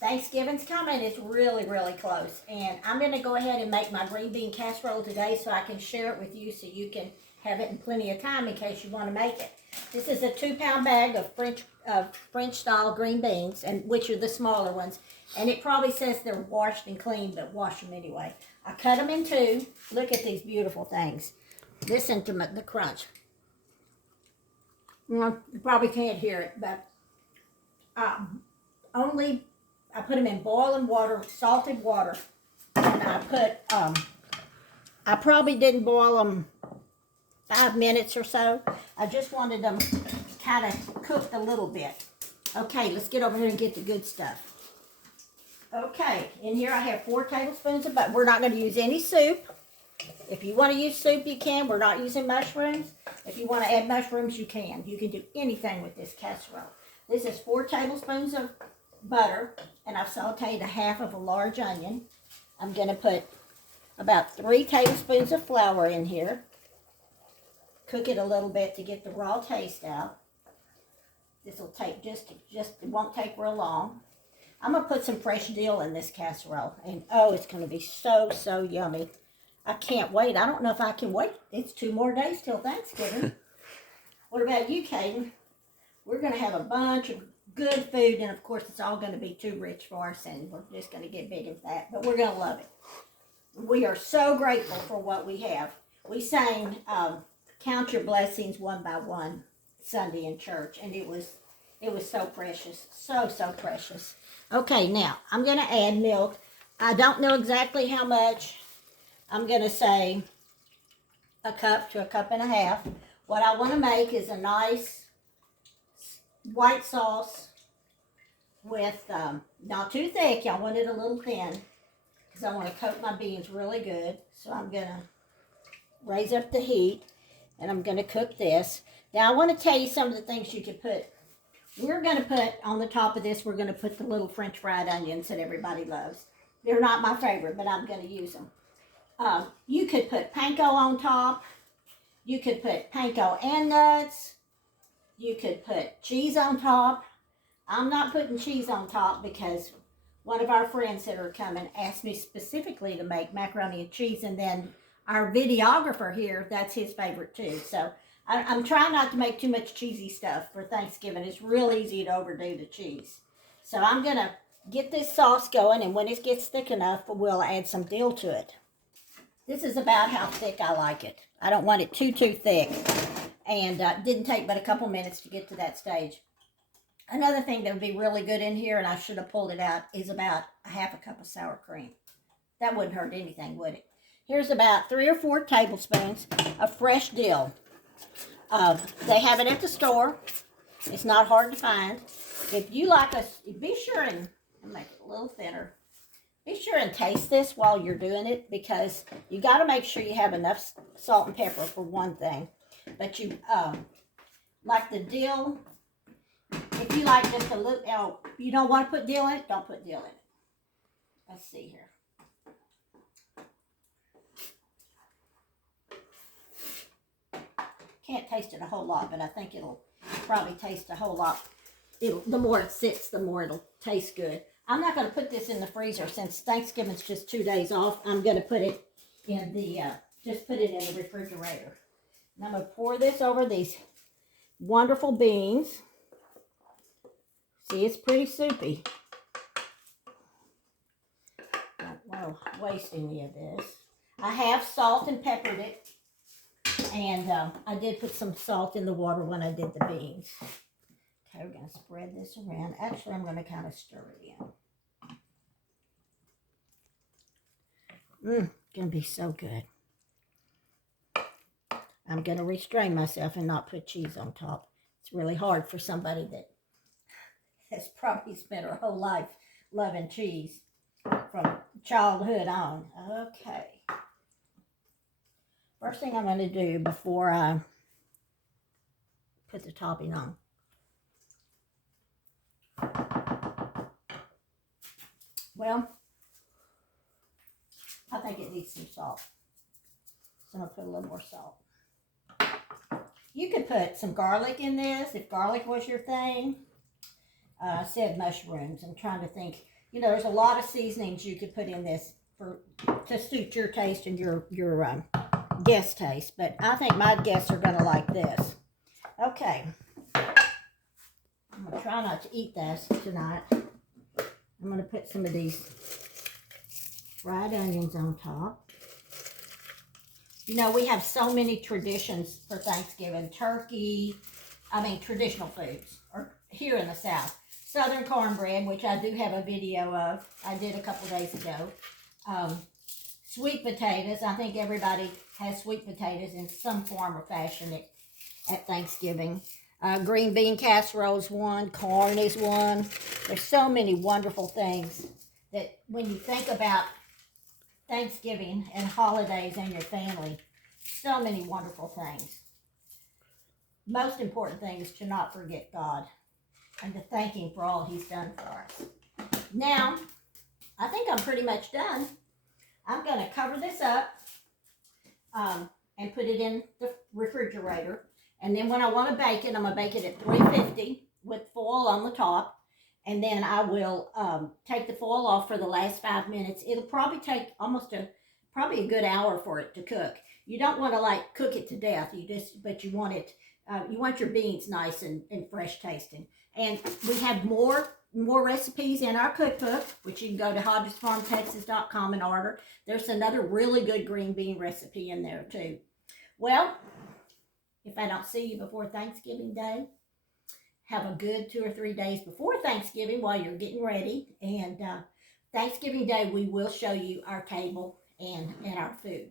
Thanksgiving's coming. It's really, really close. And I'm going to go ahead and make my green bean casserole today so I can share it with you so you can have it in plenty of time in case you want to make it. This is a 2-pound bag of French style green beans, and which are the smaller ones. And it probably says they're washed and cleaned, but wash them anyway. I cut them in two. Look at these beautiful things. Listen to the crunch. You probably can't hear it, but I put them in boiling water, salted water, and I probably didn't boil them 5 minutes or so. I just wanted them kind of cooked a little bit. Okay, let's get over here and get the good stuff. Okay, in here I have 4 tablespoons of butter. We're not going to use any soup. If you want to use soup, you can. We're not using mushrooms. If you want to add mushrooms, you can. You can do anything with this casserole. This is 4 tablespoons of butter, and I've sauteed 1/2 of a large onion. I'm going to put about 3 tablespoons of flour in here. Cook it a little bit to get the raw taste out. This will take just it won't take real long. I'm going to put some fresh dill in this casserole, and oh, it's going to be so, so yummy. I can't wait. I don't know if I can wait. It's 2 more days till Thanksgiving. What about you, Caden? We're going to have a bunch of good food, and of course, it's all going to be too rich for us, and we're just going to get big and fat, but we're going to love it. We are so grateful for what we have. We sang Count Your Blessings One by One Sunday in church, and it was so precious, so, so precious. Okay, now, I'm going to add milk. I don't know exactly how much. I'm going to say a cup to a cup and a half. What I want to make is a nice white sauce with, not too thick. Y'all want it a little thin because I want to coat my beans really good. So I'm going to raise up the heat and I'm going to cook this. Now I want to tell you some of the things you could put. We're going to put on the top of this, we're going to put the little French fried onions that everybody loves. They're not my favorite, but I'm going to use them. You could put panko on top. You could put panko and nuts. You could put cheese on top. I'm not putting cheese on top because one of our friends that are coming asked me specifically to make macaroni and cheese, and then our videographer here, that's his favorite too. So I'm trying not to make too much cheesy stuff for Thanksgiving. It's real easy to overdo the cheese. So I'm going to get this sauce going, and when it gets thick enough, we'll add some dill to it. This is about how thick I like it. I don't want it too thick. And it didn't take but a couple minutes to get to that stage. Another thing that would be really good in here, and I should have pulled it out, is about 1/2 cup of sour cream. That wouldn't hurt anything, would it? Here's about 3 or 4 tablespoons of fresh dill. They have it at the store. It's not hard to find. If you like us, be sure and make it a little thinner. Be sure and taste this while you're doing it, because you got to make sure you have enough salt and pepper for one thing. But you like the dill. If you like just a little, you don't want to put dill in it, don't put dill in it. Let's see here. Can't taste it a whole lot, but I think it'll probably taste a whole lot. The more it sits, the more it'll taste good. I'm not going to put this in the freezer since Thanksgiving's just 2 days off. I'm going to put it in the, just put it in the refrigerator. And I'm going to pour this over these wonderful beans. See, it's pretty soupy. Don't want to waste any of this. I have salt and peppered it. And I did put some salt in the water when I did the beans. Okay, we're going to spread this around. Actually, I'm going to kind of stir it in. Going to be so good. I'm going to restrain myself and not put cheese on top. It's really hard for somebody that has probably spent her whole life loving cheese from childhood on. Okay. First thing I'm going to do before I put the topping on. Well, I think it needs some salt. So I'm going to put a little more salt. You could put some garlic in this if garlic was your thing. I said mushrooms. I'm trying to think. You know, there's a lot of seasonings you could put in this to suit your taste and your guest taste. But I think my guests are gonna like this. Okay, I'm gonna try not to eat this tonight. I'm gonna put some of these fried onions on top. You know, we have so many traditions for Thanksgiving. Turkey, traditional foods, or here in the South. Southern cornbread, which I do have a video of. I did a couple days ago. Sweet potatoes. I think everybody has sweet potatoes in some form or fashion at Thanksgiving. Green bean casserole is one. Corn is one. There's so many wonderful things that when you think about Thanksgiving and holidays and your family, so many wonderful things. Most important thing is to not forget God and to thank Him for all He's done for us. Now, I think I'm pretty much done. I'm going to cover this up and put it in the refrigerator. And then when I want to bake it, I'm going to bake it at 350 with foil on the top. And then I will take the foil off for the last 5 minutes. It'll probably take probably a good hour for it to cook. You don't want to like cook it to death. But you want it. You want your beans nice and fresh tasting. And we have more recipes in our cookbook, which you can go to HodgesFarmTexas.com and order. There's another really good green bean recipe in there too. Well, if I don't see you before Thanksgiving Day, have a good 2 or 3 days before Thanksgiving while you're getting ready. And Thanksgiving Day, we will show you our table and our food.